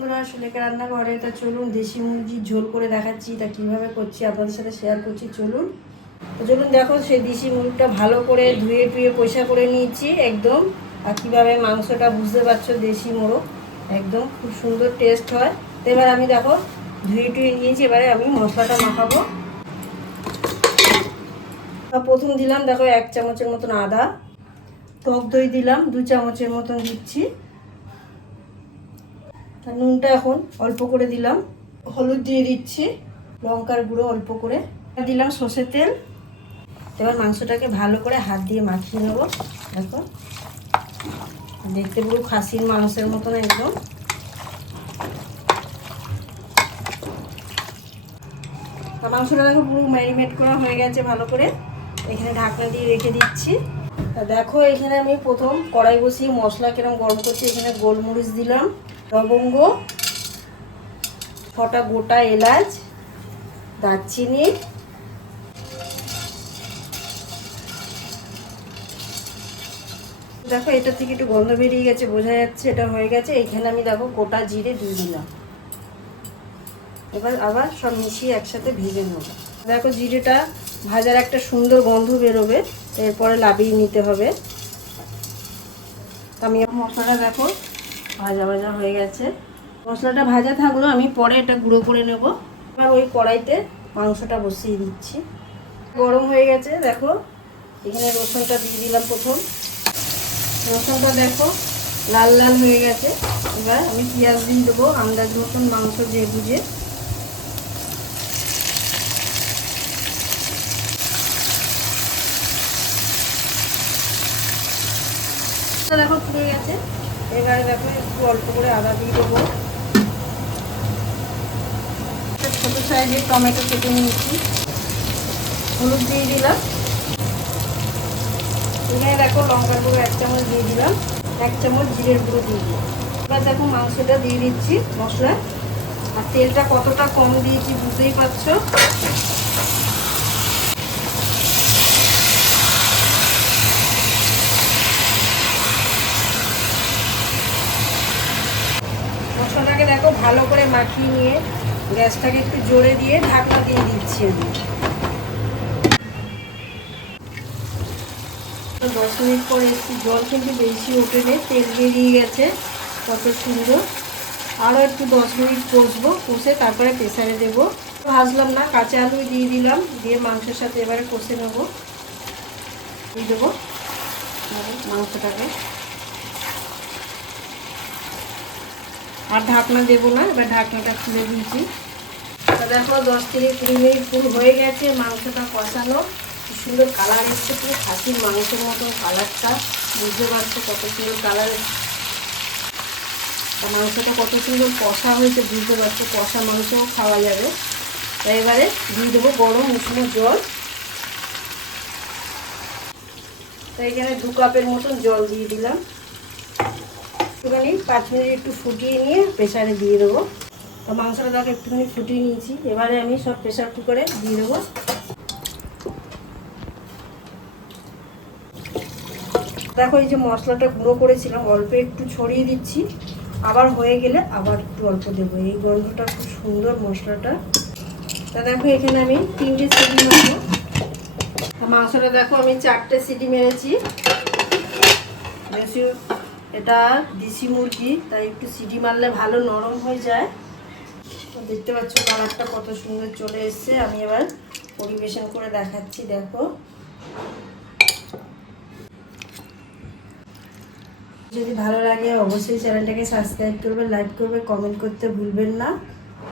বন্ধুরা সুলেখা রান্নাঘরে, তা চলুন দেশি মুরগির ঝোল করে দেখাচ্ছি, তা কীভাবে করছি আপনাদের সাথে শেয়ার করছি, চলুন। তো চলুন দেখো, সেই দেশি মুরগিটা ভালো করে ধুয়ে টুয়ে পয়সা করে নিয়েছি একদম। আর কীভাবে মাংসটা বুঝতে পারছ, দেশি মোড়ক একদম খুব সুন্দর টেস্ট হয়। তো এবার আমি দেখো, ধুয়ে টুয়ে নিয়েছি, এবারে আমি মশলাটা মাখাবো। প্রথম দিলাম, দেখো এক চামচের মতন আদা, টক দই দিলাম, দু চামচের মতন দিচ্ছি। নুনটা এখন অল্প করে দিলাম। হলুদ দিয়ে দিচ্ছি, লঙ্কার গুঁড়ো অল্প করে। দিলাম সর্ষের তেল। এবার মাংসটাকে ভালো করে হাত দিয়ে মাখিয়ে নেব। দেখো। দেখতে পুরো খাসির মাংসের মতন একদম। মাংসটা দেখো পুরো ম্যারিনেট করা হয়ে গেছে ভালো করে। এখানে ঢাকনা দিয়ে রেখে দিচ্ছি। দেখো এখানে আমি প্রথম কড়াই বসিয়ে মশলা কিরম গরম করছি, এখানে গোলমরিচ দিলাম। লবঙ্গ ছটা গোটা এলাচ, দারচিনি, দেখো এটা থেকে একটু গন্ধ বেরিয়ে গেছে, বোঝা যাচ্ছে এটা হয়ে গেছে। এখানে আমি দেখো গোটা জিরে দিয়ে দিলাম। এবার আবার সব মিশিয়ে একসাথে ভেজে নেব। দেখো জিরেটা ভাজার একটা সুন্দর গন্ধ বেরোবে, এরপরে লাবিয়ে নিতে হবে। আমি মশলাটা দেখো ভাজা ভাজা হয়ে গেছে। মশলাটা ভাজা থাকল, আমি পরে এটা গুঁড়ো করে নেব। এবার ওই কড়াইতে মাংসটা বসিয়ে দিচ্ছি। গরম হয়ে গেছে, দেখো। এখানে রসুনটা দিয়ে দিলাম প্রথম। রসুনটা দেখো, লাল লাল হয়ে গেছে। এবার আমি পেঁয়াজ দিয়ে দেবো, আন্দাজ মতন মাংস যে বুঝে দেখো ফুটে গেছে। এবারে দেখো একটু অল্প করে আদা দিয়ে দেবো। ছোটো সাইজের টমেটো কেটে নিয়েছি। হলুদ দিয়ে দিলাম। এখানে দেখো লঙ্কার গুঁড়ো এক চামচ দিয়ে দিলাম। এক চামচ জিরের গুঁড়ো দিয়ে দিলাম। এবার দেখো মাংসটা দিয়ে দিচ্ছি মশলা আর তেলটা কতটা কম দিয়েছি বুঝতেই পারছ? দেখো, ভালো করে মাখিয়ে নিয়ে গ্যাসটাকে একটু জোরে দিয়ে ঢাকনা দিয়ে দিচ্ছি আমি। দশ মিনিট পরে একটু জল কিন্তু বেশি ওঠে নেই তেল বেরিয়ে গেছে, কত সুন্দর। আরও একটু দশ মিনিট কষবো, কষে তারপরে প্রেসারে দেবো। ভাজলাম না, কাঁচা আলু দিয়ে দিলাম, দিয়ে মাংসের সাথে এবারে কষে নেব। দিয়ে দেবো। মাংসটাকে আর ঢাকনা দেবো না, এবার ঢাকনাটা খুলে দিয়েছি। দেখো, দশ থেকে কুড়ি মিনিট ফুল হয়ে গেছে, মাংসটা কষানো। সুন্দর কালার এসছে পুরো, খাসির মাংসের মতো কালারটা। বুঝতে পারছ কত সুন্দর কালার মাংসটা কত সুন্দর কষা হয়েছে, বুঝতে পারছ? কষা মাংসও খাওয়া যাবে। তাই এবারে দিয়ে দেবো গরম উষ্ণ জল। তাই এখানে দু কাপের মতন জল দিয়ে দিলাম। একটুখানি, পাঁচ মিনিট একটু ফুটিয়ে নিয়ে প্রেশারে দিয়ে দেবো। তো মাংসটা দেখো একটুখানি ফুটিয়ে নিয়েছি। এবারে আমি সব প্রেশার কুকারে দিয়ে দেবো। দেখো এই যে মশলাটা গুঁড়ো করেছিলাম, অল্প একটু ছড়িয়ে দিচ্ছি। আবার হয়ে গেলে আবার একটু অল্প দেবো। এই গন্ধটা খুব সুন্দর মশলাটা। তা দেখো এখানে আমি তিনটে সিটি মারবো মাংসটা দেখো আমি চারটে সিটি মেরেছি। বেশি এটা দেশি মুরগি, তাই একটু সিটি মারলে ভালো, নরম হয়ে যায়। তো দেখতে পাচ্ছ কালারটা কত সুন্দর চলে এসছে। আমি এবার পরিবেশন করে দেখাচ্ছি, দেখো। যদি ভালো লাগে, অবশ্যই চ্যানেলটাকে সাবস্ক্রাইব করবে, লাইক করবে, কমেন্ট করতে ভুলবেন না।